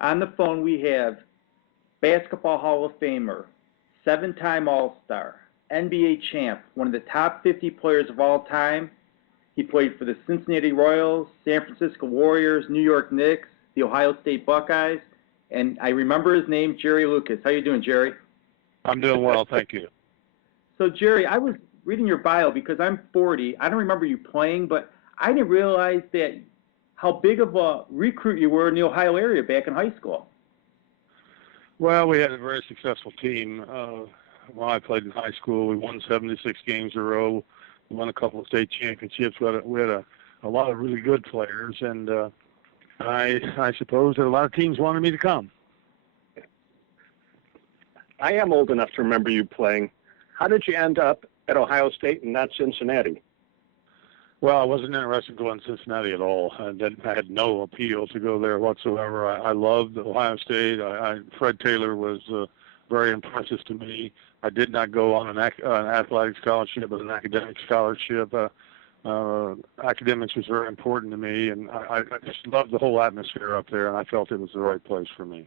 On the phone, we have Basketball Hall of Famer, seven-time All-Star, NBA champ, one of the top 50 players of all time. He played for the Cincinnati Royals, San Francisco Warriors, New York Knicks, the Ohio State Buckeyes, and I remember his name, Jerry Lucas. How you doing, Jerry? I'm doing well, thank you. So, Jerry, I was reading your bio because I'm 40. I don't remember you playing, but I didn't realize that how big of a recruit you were in the Ohio area back in high school. Well, we had a very successful team. When I played in high school, we won 76 games in a row. We won a couple of state championships. We had a lot of really good players, and I suppose that a lot of teams wanted me to come. I am old enough to remember you playing. How did you end up at Ohio State and not Cincinnati? Well, I wasn't interested in going to Cincinnati at all. I had no appeal to go there whatsoever. I loved Ohio State. Fred Taylor was very impressive to me. I did not go on an athletic scholarship, but an academic scholarship. Academics was very important to me, and I just loved the whole atmosphere up there, and I felt it was the right place for me.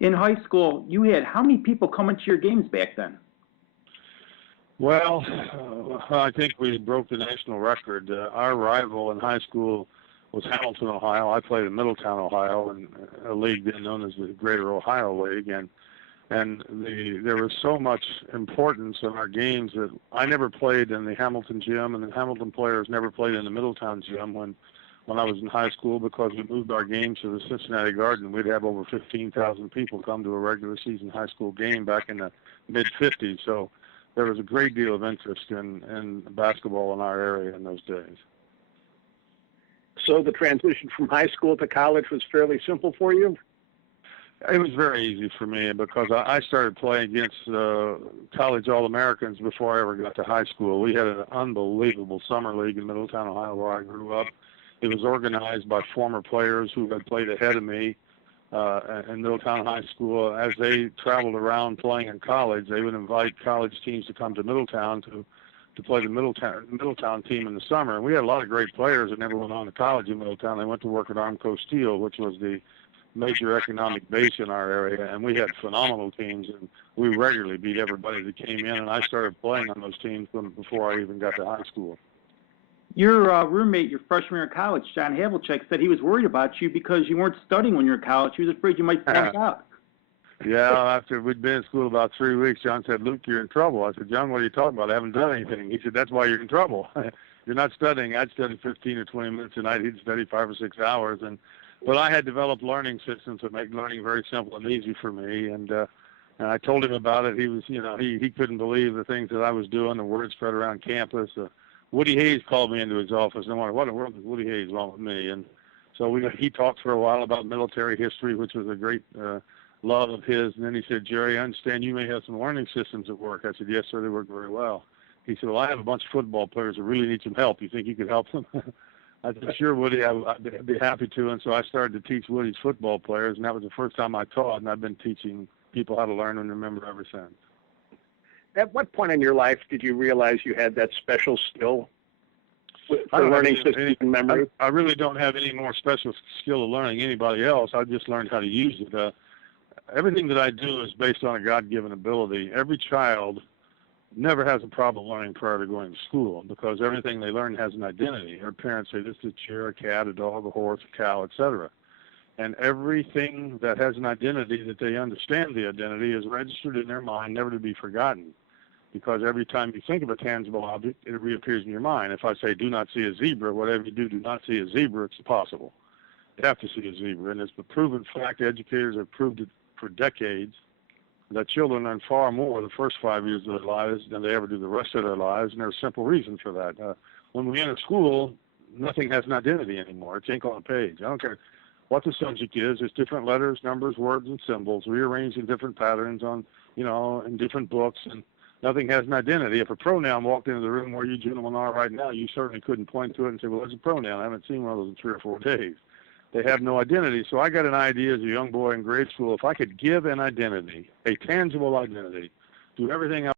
In high school, you had how many people coming to your games back then? Well, I think we broke the national record. Our rival in high school was Hamilton, Ohio. I played in Middletown, Ohio, in a league then known as the Greater Ohio League, and there was so much importance in our games that I never played in the Hamilton gym, and the Hamilton players never played in the Middletown gym when I was in high school, because we moved our games to the Cincinnati Garden. We'd have over 15,000 people come to a regular season high school game back in the mid-'50s. So there was a great deal of interest in basketball in our area in those days. So the transition from high school to college was fairly simple for you? It was very easy for me because I started playing against college All-Americans before I ever got to high school. We had an unbelievable summer league in Middletown, Ohio, where I grew up. It was organized by former players who had played ahead of me in Middletown High School. As they traveled around playing in college, they would invite college teams to come to Middletown to play the Middletown team in the summer. And we had a lot of great players that never went on to college in Middletown. They went to work at Armco Steel, which was the major economic base in our area, and we had phenomenal teams, and we regularly beat everybody that came in, and I started playing on those teams before I even got to high school. Your roommate, your freshman year in college, John Havlicek, said he was worried about you because you weren't studying when you were in college. He was afraid you might flunk out. Yeah, after we'd been in school about 3 weeks, John said, "Luke, you're in trouble." I said, "John, what are you talking about? I haven't done anything." He said, "That's why you're in trouble. You're not studying." I'd study 15 or 20 minutes a night. He'd study 5 or 6 hours, but I had developed learning systems that make learning very simple and easy for me. And I told him about it. He was, he couldn't believe the things that I was doing. The word spread around campus. Woody Hayes called me into his office and I wondered, what in the world is Woody Hayes wrong with me? And so he talked for a while about military history, which was a great love of his. And then he said, "Jerry, I understand you may have some learning systems at work." I said, "Yes, sir, they work very well." He said, "Well, I have a bunch of football players that really need some help. You think you could help them?" I said, "Sure, Woody, I'd be happy to." And so I started to teach Woody's football players, and that was the first time I taught, and I've been teaching people how to learn and remember ever since. At what point in your life did you realize you had that special skill for learning systems and memory? I really don't have any more special skill of learning anybody else. I just learned how to use it. Everything that I do is based on a God-given ability. Every child never has a problem learning prior to going to school because everything they learn has an identity. Their parents say, "This is a chair, a cat, a dog, a horse, a cow," etc. And everything that has an identity that they understand the identity is registered in their mind, never to be forgotten. Because every time you think of a tangible object, it reappears in your mind. If I say, "Do not see a zebra," whatever you do not see a zebra, it's impossible. You have to see a zebra. And it's a proven fact. Educators have proved it for decades that children learn far more the first 5 years of their lives than they ever do the rest of their lives, and there's a simple reason for that. When we enter school, nothing has an identity anymore. It's ink on a page. I don't care what the subject is. It's different letters, numbers, words, and symbols rearranged in different patterns on, in different books, and nothing has an identity. If a pronoun walked into the room where you gentlemen are right now, you certainly couldn't point to it and say, "Well, there's a pronoun. I haven't seen one of those in 3 or 4 days." They have no identity. So I got an idea as a young boy in grade school, if I could give an identity, a tangible identity, to everything else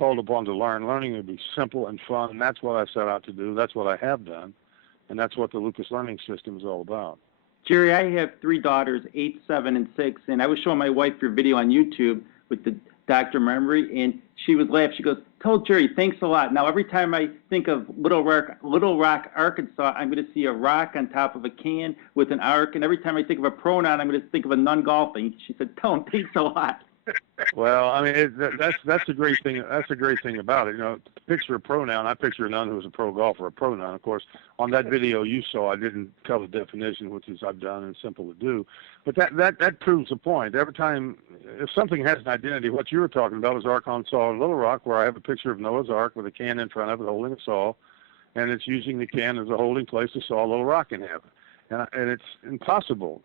called upon to learn. Learning would be simple and fun, and that's what I set out to do. That's what I have done, and that's what the Lucas Learning System is all about. Jerry, I have 3 daughters, 8, 7, and 6, and I was showing my wife your video on YouTube with the Dr. Memory, and she would laugh. She goes, "Tell Jerry, thanks a lot." Now, every time I think of Little Rock, Arkansas, I'm going to see a rock on top of a can with an arc, and every time I think of a pronoun, I'm going to think of a nun golfing. She said, "Tell him, thanks a lot." Well, I mean, that's a great thing. That's a great thing about it. You know, to picture a pronoun, I picture a nun who was a pro golfer. A pronoun, of course, on that video you saw, I didn't tell the definition, which is I've done and simple to do. But that proves the point. Every time, if something has an identity, what you were talking about was Arkansas and Little Rock, where I have a picture of Noah's Ark with a can in front of it holding a saw, and it's using the can as a holding place to saw Little Rock in half. And it's impossible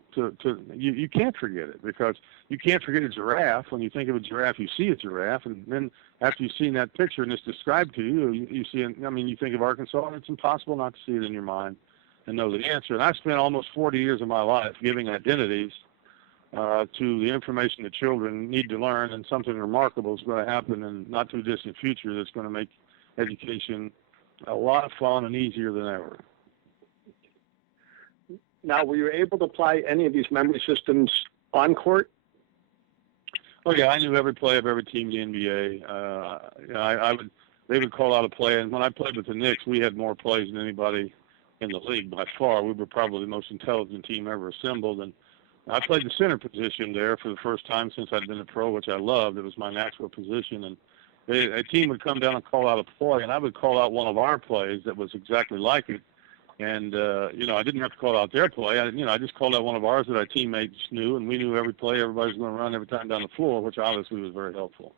you can't forget it, because you can't forget a giraffe. When you think of a giraffe, you see a giraffe, and then after you've seen that picture and it's described to you, you see, I mean, you think of Arkansas, and it's impossible not to see it in your mind and know the answer. And I spent almost 40 years of my life giving identities to the information that children need to learn, and something remarkable is going to happen in not too distant future that's going to make education a lot of fun and easier than ever. Now, were you able to apply any of these memory systems on court? Oh yeah, I knew every play of every team in the NBA. You know, they would call out a play, and when I played with the Knicks, we had more plays than anybody in the league by far. We were probably the most intelligent team ever assembled, and I played the center position there for the first time since I'd been a pro, which I loved. It was my natural position, and a team would come down and call out a play, and I would call out one of our plays that was exactly like it. And, you know, I didn't have to call out their play. I just called out one of ours that our teammates knew, and we knew every play everybody was going to run every time down the floor, which obviously was very helpful.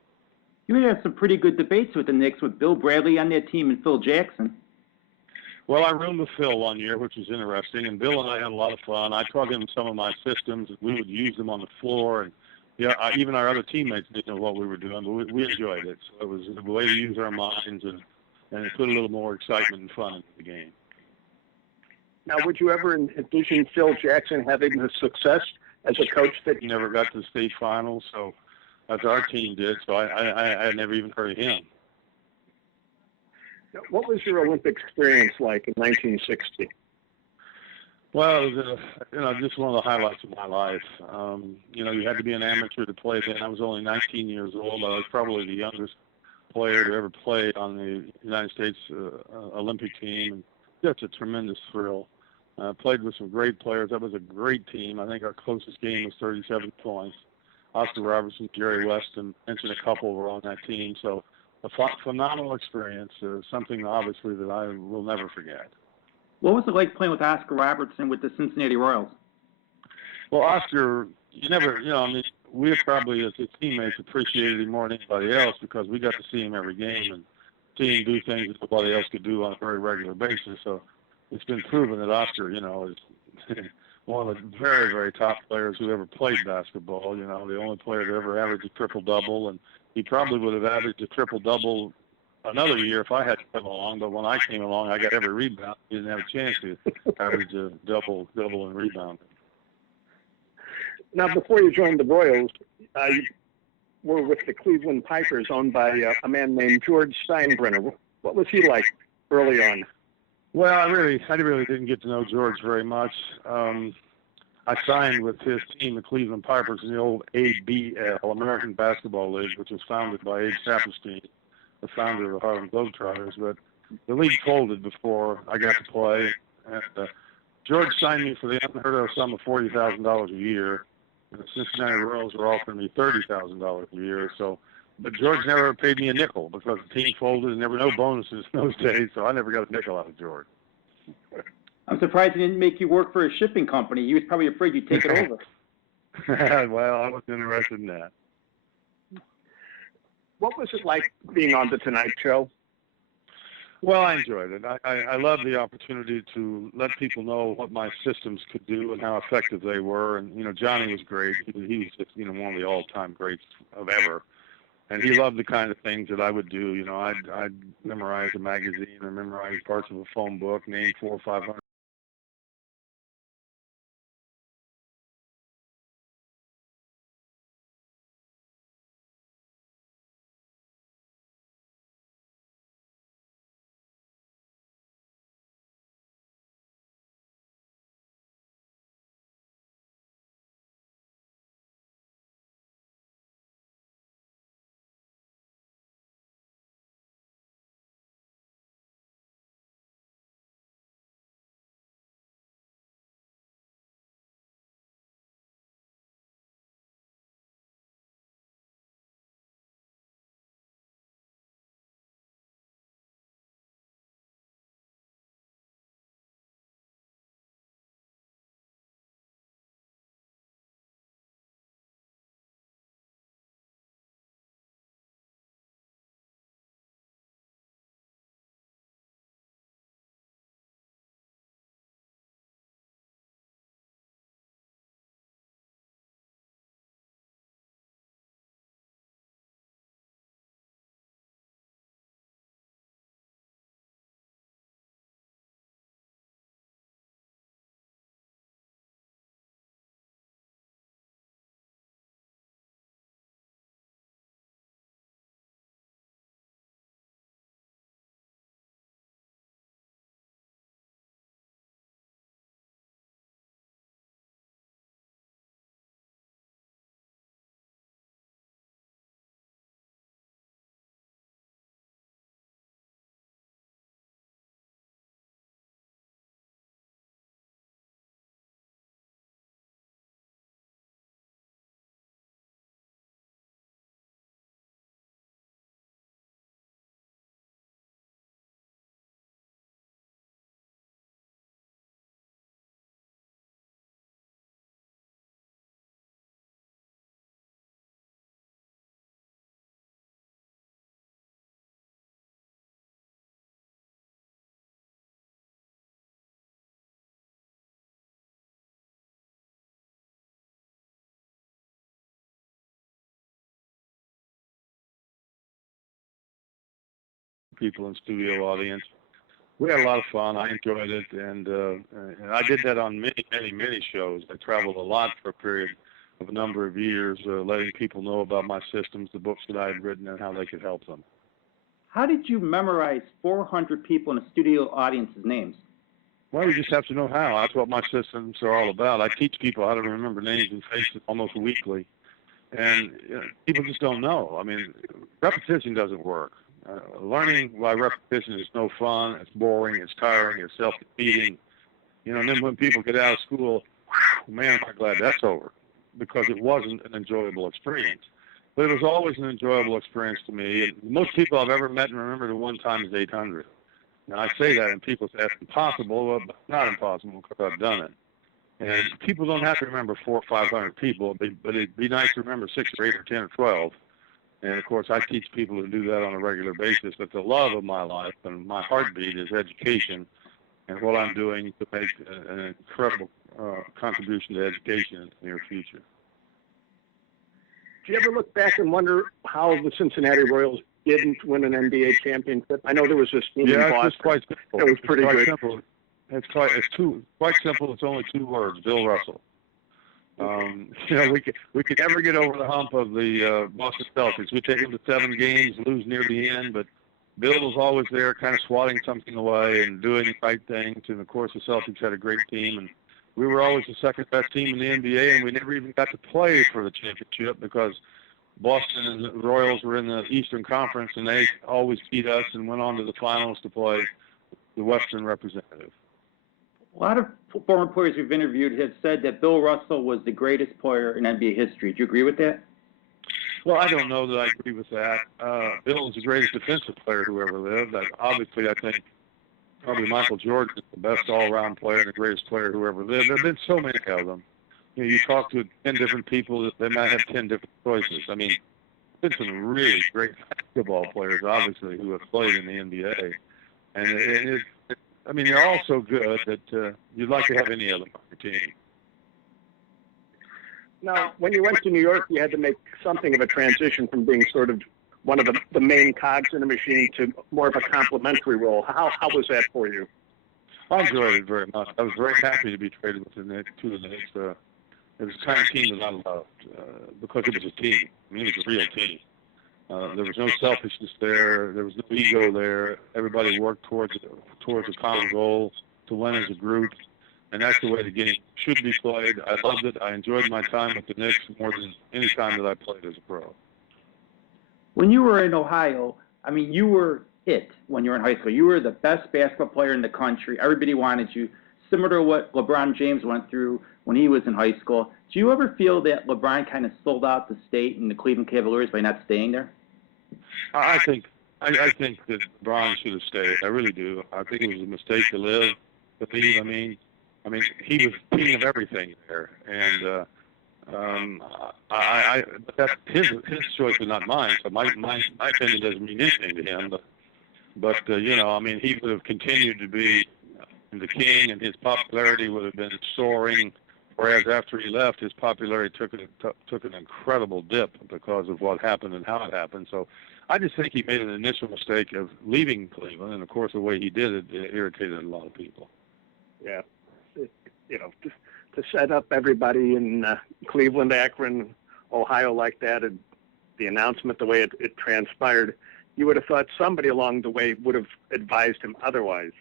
You had some pretty good debates with the Knicks, with Bill Bradley on that team and Phil Jackson. Well, I roomed with Phil one year, which was interesting, and Bill and I had a lot of fun. I taught him some of my systems. We would use them on the floor, and even our other teammates didn't know what we were doing, but we enjoyed it. So it was a way to use our minds and it put a little more excitement and fun into the game. Now, would you ever envision Phil Jackson having the success as a coach that he never got to the state finals, so as our team did, so I had never even heard of him. What was your Olympic experience like in 1960? Well, it was just one of the highlights of my life. You know, you had to be an amateur to play then. I was only 19 years old. I was probably the youngest player to ever play on the United States Olympic team, and just a tremendous thrill. Played with some great players. That was a great team. I think our closest game was 37 points. Oscar Robertson, Jerry Weston, mentioned a couple were on that team. So a phenomenal experience, something obviously that I will never forget. What was it like playing with Oscar Robertson with the Cincinnati Royals? Well, Oscar, we probably as his teammates appreciated him more than anybody else, because we got to see him every game and see him do things that nobody else could do on a very regular basis. So it's been proven that Oscar, is one of the very, very top players who ever played basketball. The only player to ever average a triple-double, and he probably would have averaged a triple-double another year if I had come along. But when I came along, I got every rebound. He didn't have a chance to average a double and rebound. Now, before you joined the Royals, you were with the Cleveland Pipers, owned by a man named George Steinbrenner. What was he like early on? Well, I really didn't get to know George very much. I signed with his team, the Cleveland Pipers, in the old ABL, American Basketball League, which was founded by Abe Saperstein, the founder of the Harlem Globetrotters. But the league folded before I got to play. And George signed me for the unheard of sum of $40,000 a year. And the Cincinnati Royals were offering me $30,000 a year. But George never paid me a nickel, because the team folded and there were no bonuses in those days, so I never got a nickel out of George. I'm surprised he didn't make you work for a shipping company. He was probably afraid you'd take it over. Well, I wasn't interested in that. What was it like being on the Tonight Show? Well, I enjoyed it. I loved the opportunity to let people know what my systems could do and how effective they were. And, Johnny was great. He was just, one of the all-time greats of ever. And he loved the kind of things that I would do. I'd memorize a magazine or memorize parts of a phone book, name 400 or 500 people in studio audience. We had a lot of fun. I enjoyed it, and I did that on many shows. I traveled a lot for a period of a number of years, letting people know about my systems, the books that I had written, and how they could help them. How did you memorize 400 people in a studio audience's names? Well, you just have to know how. That's what my systems are all about. I teach people how to remember names and faces almost weekly, and people just don't know. I mean, repetition doesn't work. Learning by repetition is no fun. It's boring. It's tiring. It's self-defeating. And then when people get out of school, man, I'm glad that's over, because it wasn't an enjoyable experience. But it was always an enjoyable experience to me. And most people I've ever met and remember the one time is 800. Now, I say that, and people say it's impossible. Well, it's not impossible because I've done it. And people don't have to remember 400 or 500 people, but it'd be nice to remember 6 or 8 or 10 or 12. And, of course, I teach people to do that on a regular basis. But the love of my life and my heartbeat is education, and what I'm doing to make an incredible contribution to education in the near future. Do you ever look back and wonder how the Cincinnati Royals didn't win an NBA championship? I know there was this team in Boston. It's quite simple. It was pretty good. Simple. It's quite simple. It's only 2 words: Bill Russell. We could never get over the hump of the Boston Celtics. We take them to 7 games, lose near the end, but Bill was always there, kind of swatting something away and doing the right things. And of course, the Celtics had a great team, and we were always the second best team in the NBA, and we never even got to play for the championship because Boston and the Royals were in the Eastern Conference, and they always beat us and went on to the finals to play the Western representative. A lot of former players we've interviewed have said that Bill Russell was the greatest player in NBA history. Do you agree with that? Well, I don't know that I agree with that. Bill was the greatest defensive player who ever lived. Obviously, I think probably Michael Jordan is the best all-around player and the greatest player who ever lived. There have been so many of them. You talk to 10 different people, they might have 10 different choices. I mean, there's been some really great basketball players, obviously, who have played in the NBA. And they're all so good that you'd like to have any of them on your team. Now, when you went to New York, you had to make something of a transition from being sort of one of the main cogs in the machine to more of a complementary role. How was that for you? I enjoyed it very much. I was very happy to be traded with the Knicks. It was the kind of team that I loved because it was a team. I mean, it was a real team. There was no selfishness there. There was no ego there. Everybody worked towards a common goal to win as a group, and that's the way the game should be played. I loved it. I enjoyed my time with the Knicks more than any time that I played as a pro. When you were in Ohio, I mean, you were it when you were in high school. You were the best basketball player in the country. Everybody wanted you, similar to what LeBron James went through when he was in high school. Do you ever feel that LeBron kind of sold out the state and the Cleveland Cavaliers by not staying there? I think that LeBron should have stayed. I really do. I think it was a mistake to leave. I mean, he was king of everything there, and but that's his choice and not mine. So my opinion doesn't mean anything to him. But he would have continued to be the king, and his popularity would have been soaring. Whereas after he left, his popularity took an incredible dip because of what happened and how it happened. So I just think he made an initial mistake of leaving Cleveland, and of course the way he did it irritated a lot of people. Yeah, to set up everybody in Cleveland, Akron, Ohio like that, and the announcement, the way it transpired, you would have thought somebody along the way would have advised him otherwise.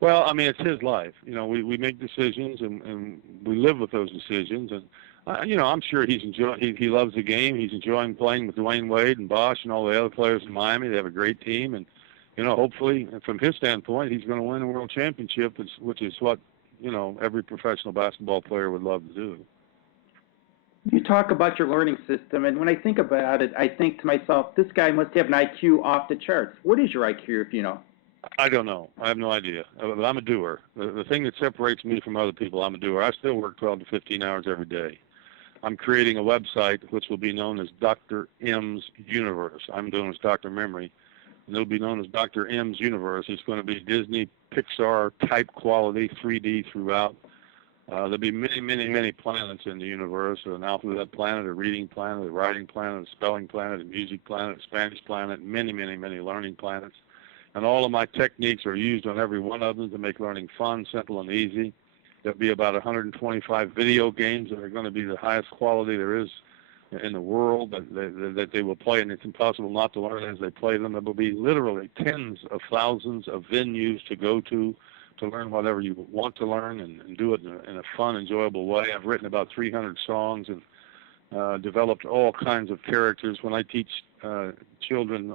Well, I mean, it's his life. We make decisions and we live with those decisions. And, I'm sure he loves the game. He's enjoying playing with Dwayne Wade and Bosh and all the other players in Miami. They have a great team. And, hopefully, from his standpoint, he's going to win a world championship, which is what, every professional basketball player would love to do. You talk about your learning system, and when I think about it, I think to myself, this guy must have an IQ off the charts. What is your IQ, if you know? I don't know. I have no idea. But I'm a doer. The thing that separates me from other people, I'm a doer. I still work 12 to 15 hours every day. I'm creating a website which will be known as Dr. M's Universe. I'm doing as Dr. Memory, and it'll be known as Dr. M's Universe. It's going to be Disney, Pixar type quality, 3D throughout. There'll be many, many, many planets in the universe: an alphabet planet, a reading planet, a writing planet, a spelling planet, a music planet, a Spanish planet, many, many, many learning planets. And all of my techniques are used on every one of them to make learning fun, simple, and easy. There'll be about 125 video games that are going to be the highest quality there is in the world that they will play, and it's impossible not to learn as they play them. There will be literally tens of thousands of venues to go to learn whatever you want to learn and do it in a fun, enjoyable way. I've written about 300 songs and developed all kinds of characters. When I teach children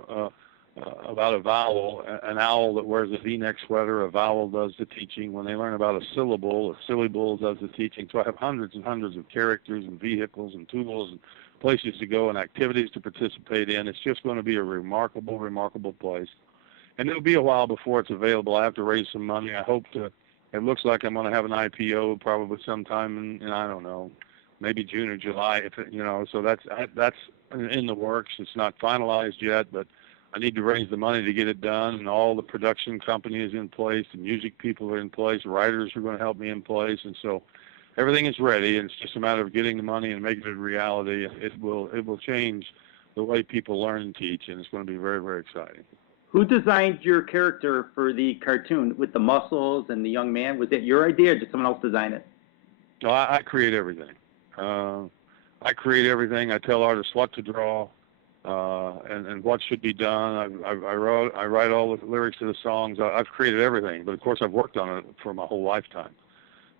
about a vowel, an owl that wears a V-neck sweater, a vowel does the teaching. When they learn about a syllable does the teaching. So I have hundreds and hundreds of characters and vehicles and tools and places to go and activities to participate in. It's just going to be a remarkable, remarkable place. And it'll be a while before it's available. I have to raise some money. I hope to. It looks like I'm going to have an IPO probably sometime in I don't know, maybe June or July. If it, so that's in the works. It's not finalized yet, but I need to raise the money to get it done, and all the production company is in place, the music people are in place, writers are going to help me in place, and so everything is ready, and it's just a matter of getting the money and making it a reality. It will change the way people learn and teach, and it's going to be very, very exciting. Who designed your character for the cartoon with the muscles and the young man? Was it your idea, or did someone else design it? No, I create everything. I create everything. I tell artists what to draw. And what should be done. I write all the lyrics to the songs. I've created everything, but of course I've worked on it for my whole lifetime.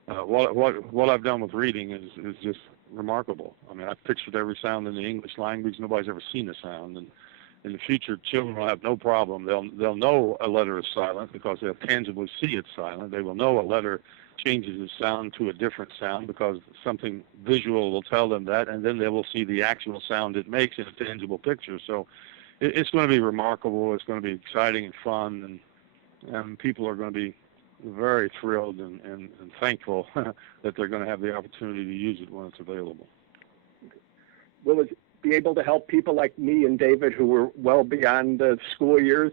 What I've done with reading is just remarkable. I mean, I've pictured every sound in the English language. Nobody's ever seen a sound, and in the future, children will have no problem. They'll know a letter is silent because they'll tangibly see it's silent. They will know a letter changes its sound to a different sound because something visual will tell them that, and then they will see the actual sound it makes in a tangible picture. So it's going to be remarkable. It's going to be exciting and fun, and people are going to be very thrilled and thankful that they're going to have the opportunity to use it when it's available. Will it be able to help people like me and David who were well beyond school years?